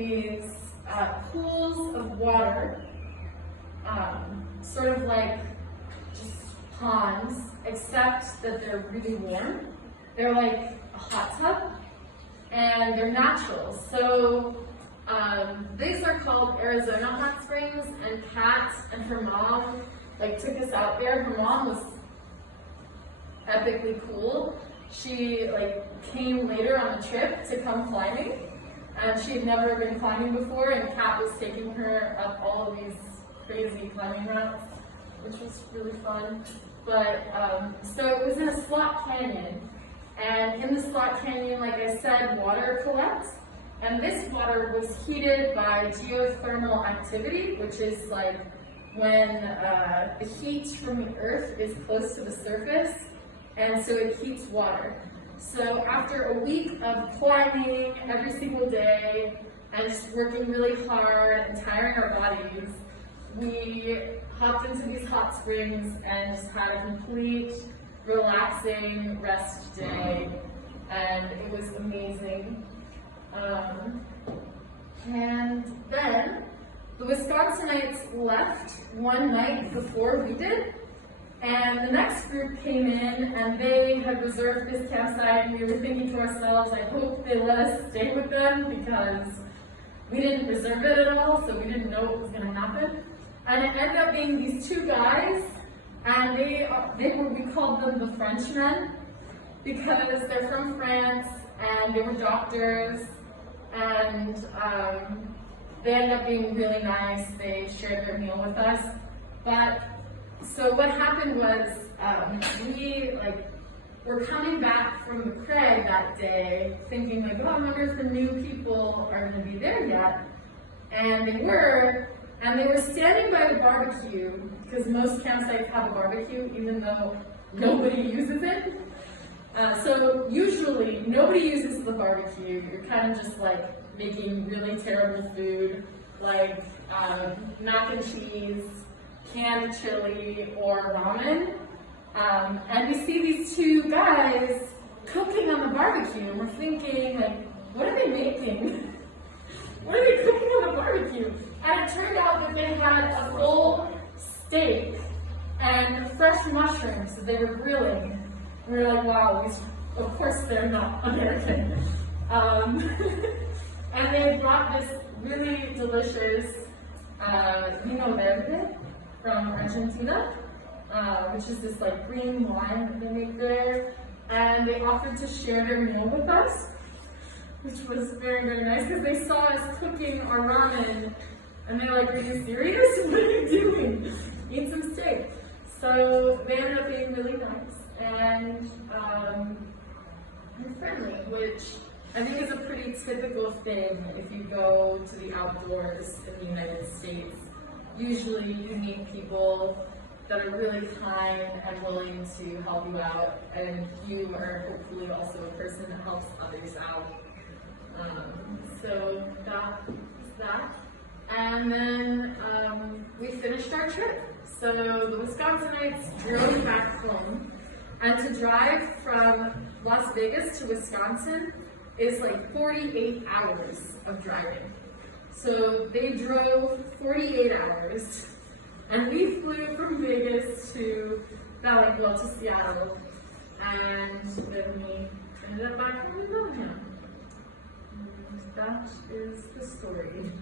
these pools of water, sort of like just ponds, except that they're really warm. They're like a hot tub, and they're natural. So these are called Arizona hot springs, and Kat and her mom took us out there. Her mom was epically cool. She came later on the trip to come climbing, and she had never been climbing before, and Kat was taking her up all of these crazy climbing routes, which was really fun. But so it was in a slot canyon, and in the slot canyon, like I said, water collects, and this water was heated by geothermal activity, which is like when the heat from the earth is close to the surface, and so it heats water. So after a week of climbing every single day and just working really hard and tiring our bodies, we hopped into these hot springs and just had a complete relaxing rest day, and it was amazing. And then the Wisconsinites left one night before we did, and the next group came in and they had reserved this campsite, and we were thinking to ourselves, I hope they let us stay with them because we didn't reserve it at all, so we didn't know what was going to happen. And it ended up being these two guys, and we called them the Frenchmen because they're from France and they were doctors, and they ended up being really nice. They shared their meal with us. But so what happened was we were coming back from the Craig that day thinking oh, I wonder if the new people are going to be there yet. And they were standing by the barbecue, because most campsites have a barbecue even though nobody uses it. So usually nobody uses the barbecue. You're kind of just making really terrible food, like mac and cheese, canned chili, or ramen. And we see these two guys cooking on the barbecue, and we're thinking, what are they making? What are they cooking on the barbecue? And it turned out that they had a full steak and fresh mushrooms that they were grilling. And we were like, wow, of course they're not American. And they brought this really delicious vino verde from Argentina, which is this green wine that they make there. And they offered to share their meal with us, which was very, very nice because they saw us cooking our ramen, and they're like, are you serious? What are you doing? Eat some steak. So they ended up being really nice and friendly, which I think is a pretty typical thing if you go to the outdoors in the United States. Usually you meet people that are really kind and willing to help you out, and you are hopefully also a person that helps others out. So that was that. And then we finished our trip. So the Wisconsinites drove back home, and to drive from Las Vegas to Wisconsin is 48 hours of driving. So they drove 48 hours, and we flew from Vegas to Seattle, and then we ended up back in Bellingham. And that is the story.